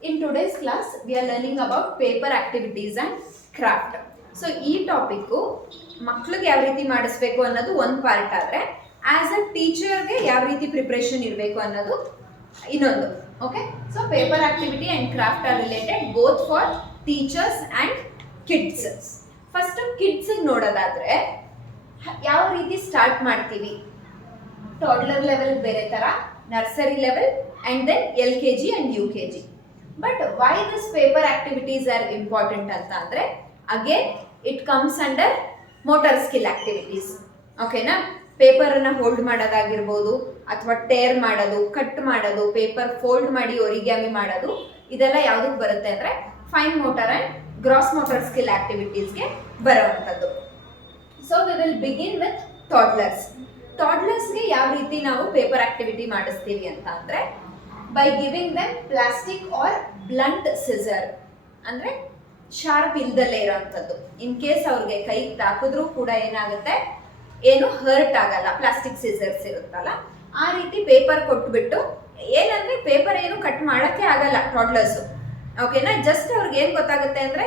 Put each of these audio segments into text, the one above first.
In today's class, we are learning about paper activities and craft. So, ಈ topic ಮಕ್ಕಳಿಗೆ ಯಾವ ರೀತಿ ಮಾಡಿಸ್ಬೇಕು ಅನ್ನೋದು ಒಂದು ಪಾರ್ಟ್ ಆದರೆ ಆಸ್ ಅ ಟೀಚರ್ಗೆ ಯಾವ ರೀತಿ ಪ್ರಿಪ್ರೇಷನ್ ಇರಬೇಕು ಅನ್ನೋದು ಇನ್ನೊಂದು. Okay, so paper activity and craft are related both for teachers and kids. First ಕಿಡ್ಸಿಗೆ ನೋಡೋದಾದರೆ ಯಾವ ರೀತಿ ಸ್ಟಾರ್ಟ್ ಮಾಡ್ತೀವಿ, ಟಾಡ್ಲರ್ ಲೆವೆಲ್ ಬೇರೆ ಥರ, nursery level and then LKG and UKG. But why this paper activities are important ಅಂತ ಅಂದರೆ again it comes under motor skill activities. ಓಕೆನಾ, ಪೇಪರನ್ನು ಹೋಲ್ಡ್ ಮಾಡೋದಾಗಿರ್ಬೋದು, ಅಥವಾ ಟೇರ್ ಮಾಡೋದು, ಕಟ್ ಮಾಡೋದು, ಪೇಪರ್ ಫೋಲ್ಡ್ ಮಾಡಿ ಒರಿಗ್ಯಾಮಿ ಮಾಡೋದು, ಇದೆಲ್ಲ ಯಾವುದಕ್ಕೆ ಬರುತ್ತೆ ಅಂದರೆ fine motor and gross motor skill ಆಕ್ಟಿವಿಟೀಸ್ಗೆ ಬರೋವಂಥದ್ದು. So we will begin with toddlers. ಟಾಡ್ಲರ್ಸ್ಗೆ ಯಾವ ರೀತಿ ನಾವು ಪೇಪರ್ ಆಕ್ಟಿವಿಟಿ ಮಾಡಿಸ್ತೀವಿ ಅಂತ ಅಂದರೆ by giving them plastic or blunt scissor, ಅಂದರೆ ಶಾರ್ಪ್ ಇಲ್ದಲ್ಲೇ ಇರೋವಂಥದ್ದು. ಇನ್ ಕೇಸ್ ಅವ್ರಿಗೆ ಕೈ ತಾಕಿದ್ರೂ ಕೂಡ ಏನಾಗುತ್ತೆ, ಏನು ಹರ್ಟ್ ಆಗಲ್ಲ, ಪ್ಲಾಸ್ಟಿಕ್ ಸಿಸರ್ಸ್ ಇರುತ್ತಲ್ಲ ಆ ರೀತಿ ಪೇಪರ್ ಕೊಟ್ಬಿಟ್ಟು, ಏನಂದರೆ ಪೇಪರ್ ಏನು ಕಟ್ ಮಾಡೋಕ್ಕೆ ಆಗಲ್ಲ ಟಾಡ್ಲರ್ಸು. ಓಕೆನಾ, ಜಸ್ಟ್ ಅವ್ರಿಗೆ ಏನು ಗೊತ್ತಾಗುತ್ತೆ ಅಂದರೆ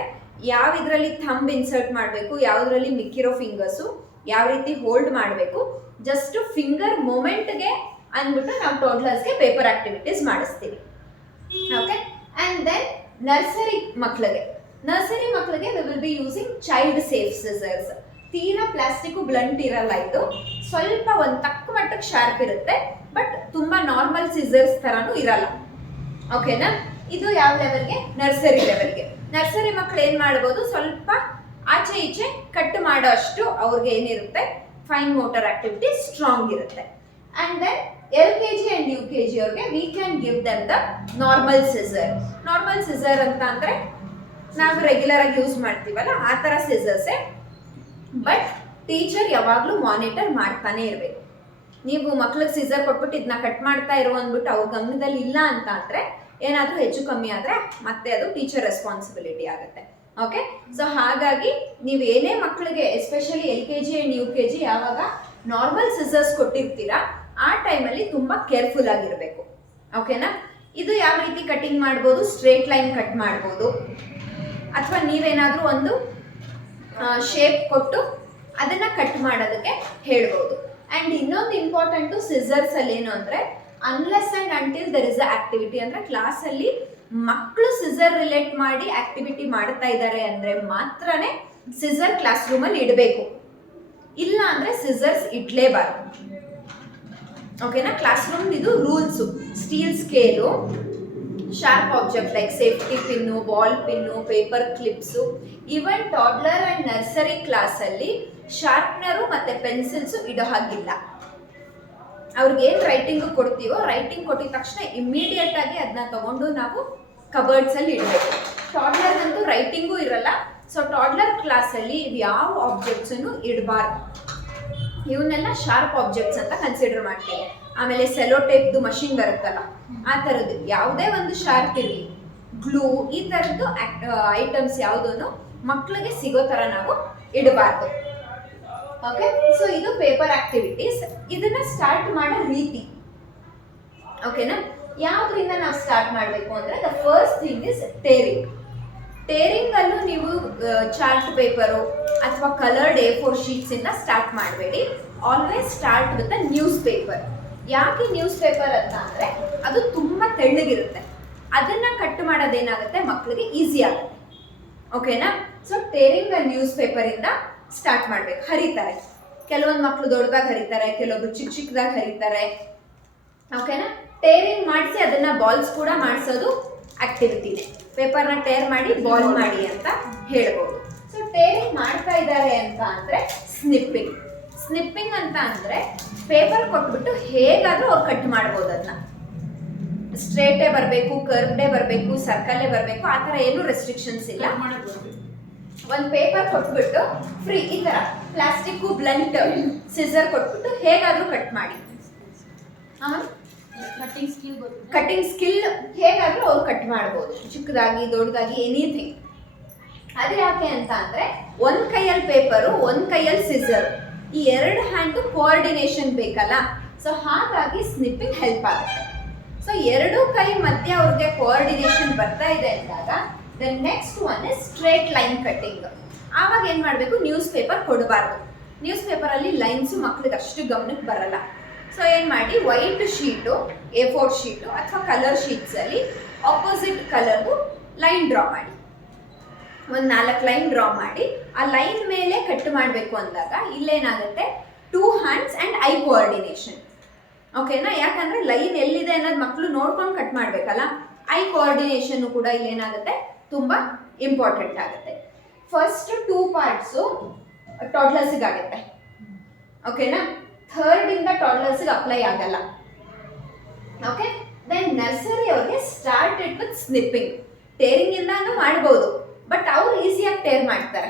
ಯಾವ ಇದರಲ್ಲಿ ಥಂಬ್ ಇನ್ಸರ್ಟ್ ಮಾಡಬೇಕು, ಯಾವುದರಲ್ಲಿ ಮಿಕ್ಕಿರೋ ಫಿಂಗರ್ಸು ಯಾವ ರೀತಿ ಹೋಲ್ಡ್ ಮಾಡಬೇಕು, ಜಸ್ಟ್ ಫಿಂಗರ್ ಮೂಮೆಂಟ್ಗೆ ಅಂದ್ಬಿಟ್ಟು ನಾವು ಟಾಡ್ಲರ್ಸ್ಗೆ ಪೇಪರ್ ಆಕ್ಟಿವಿಟೀಸ್ ಮಾಡಿಸ್ತೀವಿ. ಓಕೆ, ಆ್ಯಂಡ್ ದೆನ್ ನರ್ಸರಿ ಮಕ್ಕಳಿಗೆ we will be using child safe scissors. ತೀರಾ ಪ್ಲಾಸ್ಟಿಕ್ಕು ಬ್ಲಂಟ್ ಇರಲ್ಲ, ಇದು ಸ್ವಲ್ಪ ಒಂದು ತಕ್ಕ ಮಟ್ಟಕ್ಕೆ ಶಾರ್ಪ್ ಇರುತ್ತೆ, ಬಟ್ ತುಂಬ ನಾರ್ಮಲ್ ಸಿಸರ್ಸ್ ಥರನೂ ಇರಲ್ಲ. ಓಕೆನಾ, ಇದು ಯಾವ ಲೆವೆಲ್ಗೆ? ನರ್ಸರಿ ಲೆವೆಲ್ಗೆ. ನರ್ಸರಿ ಮಕ್ಕಳು ಏನು ಮಾಡ್ಬೋದು, ಸ್ವಲ್ಪ ಆಚೆ ಈಚೆ ಕಟ್ ಮಾಡೋ ಅಷ್ಟು ಅವ್ರಿಗೆ ಏನಿರುತ್ತೆ, ಫೈನ್ ಮೋಟರ್ ಆಕ್ಟಿವಿಟಿ ಸ್ಟ್ರಾಂಗ್ ಇರುತ್ತೆ. And then LKG and UKG ಅವ್ರಿಗೆ we can give them the normal scissor. Normal scissor ಅಂತ ಅಂದರೆ ನಾವು ರೆಗ್ಯುಲರ್ ಆಗಿ ಯೂಸ್ ಮಾಡ್ತೀವಲ್ಲ ಆ ಥರ ಸಿಸರ್ಸೇ, ಬಟ್ ಟೀಚರ್ ಯಾವಾಗಲೂ ಮಾನಿಟರ್ ಮಾಡ್ತಾನೆ ಇರಬೇಕು. ನೀವು ಮಕ್ಳಿಗೆ ಸಿಸರ್ ಕೊಟ್ಬಿಟ್ಟು ಇದನ್ನ ಕಟ್ ಮಾಡ್ತಾ ಇರೋ ಅಂದ್ಬಿಟ್ಟು ಅವ್ರ ಗಮನದಲ್ಲಿ ಇಲ್ಲ ಅಂತ ಅಂದರೆ, ಏನಾದರೂ ಹೆಚ್ಚು ಕಮ್ಮಿ ಆದರೆ ಮತ್ತೆ ಅದು ಟೀಚರ್ ರೆಸ್ಪಾನ್ಸಿಬಿಲಿಟಿ ಆಗುತ್ತೆ. ಓಕೆ, ಸೊ ಹಾಗಾಗಿ ನೀವು ಏನೇ ಮಕ್ಕಳಿಗೆ ಎಸ್ಪೆಷಲಿ LKG ಆ್ಯಂಡ್ UKG ಯಾವಾಗ ನಾರ್ಮಲ್ ಸಿಸರ್ಸ್ ಕೊಟ್ಟಿರ್ತೀರಾ ಆ ಟೈಮಲ್ಲಿ ತುಂಬ ಕೇರ್ಫುಲ್ ಆಗಿರಬೇಕು. ಓಕೆನಾ, ಇದು ಯಾವ ರೀತಿ ಕಟಿಂಗ್ ಮಾಡ್ಬೋದು, ಸ್ಟ್ರೇಟ್ ಲೈನ್ ಕಟ್ ಮಾಡ್ಬೋದು, ಅಥವಾ ನೀವೇನಾದರೂ ಒಂದು ಶೇಪ್ ಕೊಟ್ಟು ಅದನ್ನು ಕಟ್ ಮಾಡೋದಕ್ಕೆ ಹೇಳ್ಬೋದು. ಆ್ಯಂಡ್ ಇನ್ನೊಂದು ಇಂಪಾರ್ಟೆಂಟು ಸಿಸರ್ಸಲ್ಲಿ ಏನು ಅಂದರೆ, unless and until there is a activity, ಅಂದರೆ ಕ್ಲಾಸಲ್ಲಿ ಮಕ್ಕಳು ಸಿಸರ್ ರಿಲೇಟ್ ಮಾಡಿ ಆಕ್ಟಿವಿಟಿ ಮಾಡ್ತಾ ಇದ್ದಾರೆ ಅಂದರೆ ಮಾತ್ರನೇ ಸಿಸರ್ ಕ್ಲಾಸ್ ರೂಮಲ್ಲಿ ಇಡಬೇಕು, ಇಲ್ಲ ಅಂದರೆ ಸಿಸರ್ಸ್ ಇಡಲೇಬಾರ್ದು. ಓಕೆನಾ, ಕ್ಲಾಸ್ ರೂಮ್ ಇದು rules. Steel scale, sharp object like safety pin, ball pin, paper clips, even toddler and nursery ಕ್ಲಾಸಲ್ಲಿ ಶಾರ್ಪ್ನರು ಮತ್ತು ಪೆನ್ಸಿಲ್ಸು ಇಡೋ ಹಾಗಿಲ್ಲ. ಅವ್ರಿಗೆ ಏನು ರೈಟಿಂಗು ಕೊಡ್ತೀವೋ, ರೈಟಿಂಗ್ ಕೊಟ್ಟಿದ ತಕ್ಷಣ ಇಮ್ಮಿಡಿಯೇಟ್ ಆಗಿ ಅದನ್ನ ತಗೊಂಡು ನಾವು ಕಬರ್ಡ್ಸಲ್ಲಿ ಇಡಬೇಕು. ಟಾಡ್ಲರ್ಗಂತೂ ರೈಟಿಂಗೂ ಇರಲ್ಲ, ಸೊ ಟಾಡ್ಲರ್ ಕ್ಲಾಸಲ್ಲಿ ಯಾವ ಆಬ್ಜೆಕ್ಟ್ಸನ್ನು ಇಡಬಾರ್ದು. ಇವನ್ನೆಲ್ಲ ಶಾರ್ಪ್ ಆಬ್ಜೆಕ್ಟ್ಸ್ ಅಂತ ಕನ್ಸಿಡರ್ ಮಾಡ್ತೀವಿ. ಆಮೇಲೆ ಸೆಲೋ ಟೇಪ್ದು ಮಷಿನ್ ಬರುತ್ತಲ್ಲ ಆ ಥರದ್ದು ಯಾವುದೇ ಒಂದು ಶಾರ್ಪ್ ಇರಲಿ, ಗ್ಲೂ, ಈ ಥರದ್ದು ಐಟಮ್ಸ್ ಯಾವುದೂ ಮಕ್ಕಳಿಗೆ ಸಿಗೋ ಥರ ನಾವು ಇಡಬಾರ್ದು. ಓಕೆ, ಸೊ ಇದು ಪೇಪರ್ ಆಕ್ಟಿವಿಟೀಸ್. ಇದನ್ನ ಸ್ಟಾರ್ಟ್ ಮಾಡೋ ರೀತಿ. ಓಕೆನಾ, ಯಾವುದರಿಂದ ನಾವು ಸ್ಟಾರ್ಟ್ ಮಾಡಬೇಕು ಅಂದರೆ the first thing is tearing. ಟೇರಿಂಗಲ್ಲೂ ನೀವು ಚಾರ್ಟ್ ಪೇಪರು ಅಥವಾ ಕಲರ್ಡ್ A4 ಶೀಟ್ಸಿಂದ ಸ್ಟಾರ್ಟ್ ಮಾಡಬೇಡಿ. Always start with a newspaper. ಯಾಕೆ ನ್ಯೂಸ್ ಪೇಪರ್ ಅಂತ ಅಂದರೆ ಅದು ತುಂಬ ತೆಳ್ಳಗಿರುತ್ತೆ, ಅದನ್ನು ಕಟ್ ಮಾಡೋದೇನಾಗುತ್ತೆ ಮಕ್ಕಳಿಗೆ ಈಸಿ ಆಗುತ್ತೆ. ಓಕೆನಾ, ಸೊ ಟೇರಿಂಗ್ ಅ ನ್ಯೂಸ್ ಪೇಪರಿಂದ ಸ್ಟಾರ್ಟ್ ಮಾಡಬೇಕು. ಹರಿತಾರೆ, ಕೆಲವೊಂದು ಮಕ್ಕಳು ದೊಡ್ಡದಾಗಿ ಹರಿತಾರೆ, ಕೆಲವೊಬ್ರು ಚಿಕ್ಕ ಚಿಕ್ಕದಾಗಿ ಹರಿತಾರೆ. ಓಕೆನಾ, ಟೇರಿಂಗ್ ಮಾಡಿಸಿ ಅದನ್ನು ಬಾಲ್ಸ್ ಕೂಡ ಮಾಡಿಸೋದು ಆಕ್ಟಿವಿಟಿನೇ. ಪೇಪರ್ನ ಟೇರ್ ಮಾಡಿ ಬಾಲ್ ಮಾಡಿ ಅಂತ ಹೇಳ್ಬೋದು. ಸೊ ಟೇರಿಂಗ್ ಮಾಡ್ತಾ ಇದ್ದಾರೆ ಅಂತ ಅಂದರೆ ಸ್ನಿಪ್ಪಿಂಗ್ ಅಂತ ಅಂದರೆ ಪೇಪರ್ ಕೊಟ್ಬಿಟ್ಟು ಹೇಗಾದರೂ ಅವ್ರು ಕಟ್ ಮಾಡ್ಬೋದು. ಅದನ್ನ ಸ್ಟ್ರೇಟೇ ಬರಬೇಕು, ಕರ್ವ್ಡೇ ಬರಬೇಕು, ಸರ್ಕಲ್ಲೇ ಬರಬೇಕು, ಆ ಥರ ಏನೂ ರೆಸ್ಟ್ರಿಕ್ಷನ್ಸ್ ಇಲ್ಲ. ಒಂದು ಪೇಪರ್ ಕೊಟ್ಬಿಟ್ಟು ಫ್ರೀ ಈ ಥರ ಪ್ಲಾಸ್ಟಿಕ್ಕು ಬ್ಲಂಟ್ ಸಿಸರ್ ಕೊಟ್ಬಿಟ್ಟು ಹೇಗಾದರೂ ಕಟ್ ಮಾಡಿ. ಕಟಿಂಗ್ ಸ್ಕಿಲ್ ಹೇಗಾದರೂ ಅವ್ರು ಕಟ್ ಮಾಡ್ಬೋದು, ಚಿಕ್ಕದಾಗಿ ದೊಡ್ಡದಾಗಿ ಎನಿಥಿಂಗ್. ಅದು ಯಾಕೆ ಅಂತ ಅಂದರೆ ಒಂದು ಕೈಯಲ್ಲಿ ಪೇಪರು, ಒಂದು ಕೈಯಲ್ಲಿ ಸಿಸರ್, ಈ ಎರಡು ಹ್ಯಾಂಡು ಕೋಆರ್ಡಿನೇಷನ್ ಬೇಕಲ್ಲ. ಸೊ ಹಾಗಾಗಿ ಸ್ನಿಪ್ಪಿಂಗ್ ಹೆಲ್ಪ್ ಆಗುತ್ತೆ. ಸೊ ಎರಡು ಕೈ ಮಧ್ಯೆ ಅವ್ರಿಗೆ ಕೋಆರ್ಡಿನೇಷನ್ ಬರ್ತಾ ಇದೆ ಅಂದಾಗ the next one is straight line cutting. ಆವಾಗ ಏನು ಮಾಡಬೇಕು, ನ್ಯೂಸ್ ಪೇಪರ್ ಕೊಡಬಾರ್ದು. ನ್ಯೂಸ್ ಪೇಪರಲ್ಲಿ ಲೈನ್ಸು ಮಕ್ಳಿಗೆ ಅಷ್ಟು ಗಮನಕ್ಕೆ ಬರಲ್ಲ. ಸೊ ಏನು ಮಾಡಿ, ವೈಟ್ ಶೀಟು, A4 ಶೀಟು ಅಥವಾ ಕಲರ್ ಶೀಟ್ಸಲ್ಲಿ ಆಪೋಸಿಟ್ ಕಲರ್ದು ಲೈನ್ ಡ್ರಾ ಮಾಡಿ, ಒಂದು 4 ಲೈನ್ ಡ್ರಾ ಮಾಡಿ ಆ ಲೈನ್ ಮೇಲೆ ಕಟ್ ಮಾಡಬೇಕು ಅಂದಾಗ ಇಲ್ಲೇನಾಗುತ್ತೆ, 2 hands ಆ್ಯಂಡ್ ಐ ಕೋಆರ್ಡಿನೇಷನ್. ಓಕೆನಾ? ಯಾಕಂದರೆ ಲೈನ್ ಎಲ್ಲಿದೆ ಅನ್ನೋದು ಮಕ್ಕಳು ನೋಡ್ಕೊಂಡು ಕಟ್ ಮಾಡಬೇಕಲ್ಲ. ಐ ಕೋಆರ್ಡಿನೇಷನ್ನು ಕೂಡ ಇಲ್ಲೇನಾಗುತ್ತೆ, ತುಂಬ ಇಂಪಾರ್ಟೆಂಟ್ ಆಗುತ್ತೆ. ಫಸ್ಟ್ 2 ಪಾರ್ಟ್ಸು ಟಾಡ್ಲರ್ಸಿಗೆ ಆಗುತ್ತೆ. ಓಕೆನಾ? ಥರ್ಡಿಂದ ಟಾಡ್ಲರ್ಸಿಗೆ ಅಪ್ಲೈ ಆಗಲ್ಲ. ಓಕೆ, ದೆನ್ ನರ್ಸರಿ ಅವ್ರಿಗೆ ಸ್ಟಾರ್ಟೆಡ್ ವಿತ್ ಸ್ನಿಪ್ಪಿಂಗ್. ಟೇರಿಂಗಿಂದಾನು ಮಾಡ್ಬೋದು, ಬಟ್ ಅವ್ರು ಈಸಿಯಾಗಿ ಟೇರ್ ಮಾಡ್ತಾರೆ.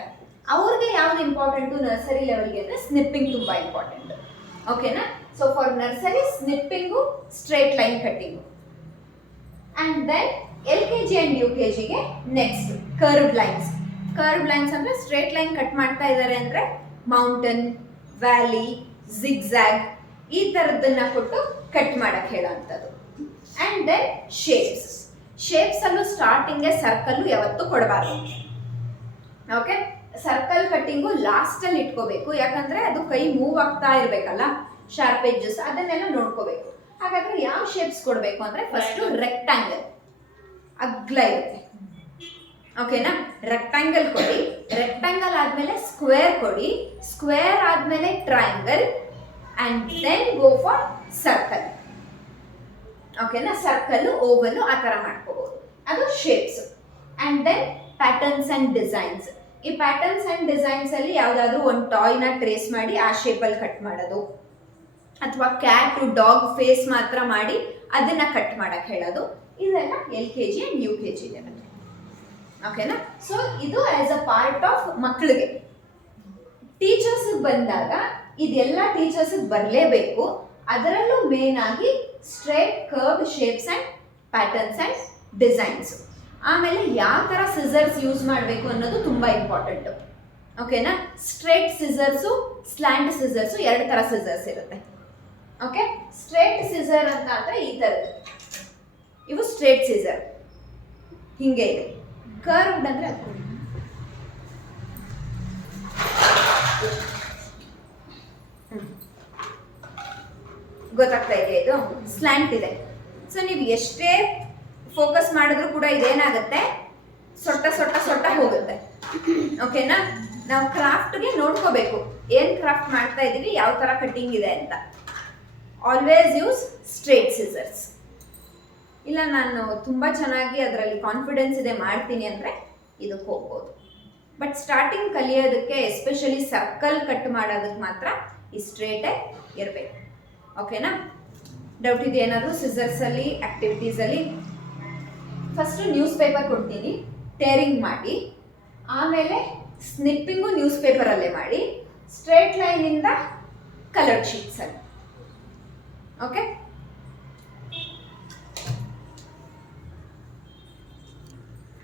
ಅವ್ರಿಗೆ ಯಾವ್ದು ಇಂಪಾರ್ಟೆಂಟು ನರ್ಸರಿ ಲೆವೆಲ್ಗೆ ಅಂದರೆ ಸ್ನಿಪ್ಪಿಂಗ್ ತುಂಬ ಇಂಪಾರ್ಟೆಂಟ್. ಓಕೆನಾ? So for nursery snipping, straight line cutting. And then LKG and UKGಗೆ next curved lines. Curved lines ಅಂದರೆ ಸ್ಟ್ರೇಟ್ ಲೈನ್ ಕಟ್ ಮಾಡ್ತಾ ಇದ್ದಾರೆ ಅಂದರೆ ಮೌಂಟನ್, ವ್ಯಾಲಿ, ಜಿಗ್ಜ್ಯಾಗ್ ಈ ಥರದ್ದನ್ನು ಕೊಟ್ಟು ಕಟ್ ಮಾಡೋಕ್ಕೆ ಹೇಳೋವಂಥದ್ದು. And then shapes. ಶೇಪ್ಸಲ್ಲೂ ಸ್ಟಾರ್ಟಿಂಗ್ಗೆ ಸರ್ಕಲ್ಲು ಯಾವತ್ತೂ ಕೊಡಬಾರ್ದು. ಓಕೆ, ಸರ್ಕಲ್ ಕಟ್ಟಿಂಗು ಲಾಸ್ಟಲ್ಲಿ ಇಟ್ಕೋಬೇಕು. ಯಾಕಂದರೆ ಅದು ಕೈ ಮೂವ್ ಆಗ್ತಾ ಇರಬೇಕಲ್ಲ, ಶಾರ್ಪ್ ಎಡ್ಜಸ್ ಅದನ್ನೆಲ್ಲ ನೋಡ್ಕೋಬೇಕು. ಹಾಗಾದರೆ ಯಾವ ಶೇಪ್ಸ್ ಕೊಡಬೇಕು ಅಂದರೆ ಫಸ್ಟು ರೆಕ್ಟ್ಯಾಂಗಲ್, ಅಗ್ಲ ಇರುತ್ತೆ. ಓಕೆನಾ? ರೆಕ್ಟ್ಯಾಂಗಲ್ ಕೊಡಿ, ರೆಕ್ಟ್ಯಾಂಗಲ್ ಆದಮೇಲೆ ಸ್ಕ್ವೇರ್ ಕೊಡಿ, ಸ್ಕ್ವೇರ್ ಆದಮೇಲೆ triangle, and then go for circle. ಓಕೆನಾ? ಸರ್ಕಲ್ಲು, ಓವಲ್ಲು ಆ ಥರ ಮಾಡ್ಕೋಬೋದು. ಅದು shapes. And then patterns and designs. ಈ ಪ್ಯಾಟರ್ನ್ಸ್ ಆ್ಯಂಡ್ ಡಿಸೈನ್ಸಲ್ಲಿ ಯಾವುದಾದ್ರೂ ಒಂದು ಟಾಯ್ನ ಟ್ರೇಸ್ ಮಾಡಿ ಆ ಶೇಪಲ್ಲಿ ಕಟ್ ಮಾಡೋದು, ಅಥವಾ ಕ್ಯಾಟು, ಡಾಗ್ ಫೇಸ್ ಮಾತ್ರ ಮಾಡಿ ಅದನ್ನು ಕಟ್ ಮಾಡೋಕ್ಕೆ ಹೇಳೋದು. ಇದೆಲ್ಲ LKG ಆ್ಯಂಡ್ UKG ಲೆವೆಲ್. ಓಕೆನಾ? ಸೊ ಇದು ಆ್ಯಸ್ ಅ ಪಾರ್ಟ್ ಆಫ್ ಮಕ್ಕಳಿಗೆ. ಟೀಚರ್ಸಿಗೆ ಬಂದಾಗ ಇದೆಲ್ಲ ಟೀಚರ್ಸಿಗೆ ಬರಲೇಬೇಕು. ಅದರಲ್ಲೂ ಮೇನ್ ಆಗಿ straight curved shapes and patterns and designs. ಆಮೇಲೆ ಯಾವ ಥರ ಸಿಸರ್ಸ್ ಯೂಸ್ ಮಾಡಬೇಕು ಅನ್ನೋದು ತುಂಬ ಇಂಪಾರ್ಟೆಂಟು. ಓಕೆನಾ? ಸ್ಟ್ರೇಟ್ ಸಿಸರ್ಸು, ಸ್ಲ್ಯಾಂಟ್ ಸಿಸರ್ಸು 2 ಥರ ಸಿಸರ್ಸ್ ಇರುತ್ತೆ. ಓಕೆ, ಸ್ಟ್ರೇಟ್ ಸಿಸರ್ ಅಂತ ಅಂದರೆ ಈ ಥರದ್ದು, ಇವು ಸ್ಟ್ರೇಟ್ ಸಿಸರ್ ಹೀಗೆ ಇದೆ. ಕರ್ವ್ಡ್ ಅಂದರೆ ಅದು ಗೊತ್ತಾಗ್ತಾ ಇದೆ. ಇದು ಸ್ಲ್ಯಾಂಟ್ ಇದೆ. ಸೊ ನೀವು ಎಷ್ಟೇ ಫೋಕಸ್ ಮಾಡಿದ್ರು ಕೂಡ ಇದೇನಾಗುತ್ತೆ, ಸೊಟ್ಟ ಸೊಟ್ಟ ಸೊಟ್ಟ ಹೋಗುತ್ತೆ. ಓಕೆನಾ? ನಾವು ಕ್ರಾಫ್ಟ್ಗೆ ನೋಡ್ಕೋಬೇಕು, ಏನು ಕ್ರಾಫ್ಟ್ ಮಾಡ್ತಾ ಇದ್ದೀವಿ, ಯಾವ ಥರ ಕಟ್ಟಿಂಗ್ ಇದೆ ಅಂತ. Always use straight scissors. ಇಲ್ಲ ನಾನು ತುಂಬ ಚೆನ್ನಾಗಿ ಅದರಲ್ಲಿ ಕಾನ್ಫಿಡೆನ್ಸ್ ಇದೆ ಮಾಡ್ತೀನಿ ಅಂದರೆ ಇದಕ್ಕೆ ಹೋಗ್ಬೋದು. ಬಟ್ ಸ್ಟಾರ್ಟಿಂಗ್ ಕಲಿಯೋದಕ್ಕೆ ಎಸ್ಪೆಷಲಿ ಸರ್ಕಲ್ ಕಟ್ ಮಾಡೋದಕ್ಕೆ ಮಾತ್ರ ಈ ಸ್ಟ್ರೇಟೇ ಇರಬೇಕು. ಓಕೆನಾ? ಡೌಟ್ ಇದೆ ಏನಾದರೂ ಸಿಸರ್ಸಲ್ಲಿ, ಆ್ಯಕ್ಟಿವಿಟೀಸಲ್ಲಿ? ಫಸ್ಟು ನ್ಯೂಸ್ ಪೇಪರ್ ಕೊಡ್ತೀನಿ, ಟೇರಿಂಗ್ ಮಾಡಿ, ಆಮೇಲೆ ಸ್ನಿಪ್ಪಿಂಗು ನ್ಯೂಸ್ ಪೇಪರಲ್ಲೇ ಮಾಡಿ, ಸ್ಟ್ರೇಟ್ ಲೈನಿಂದ ಕಲರ್ಡ್ ಶೀಟ್ಸಲ್ಲಿ. ಓಕೆ?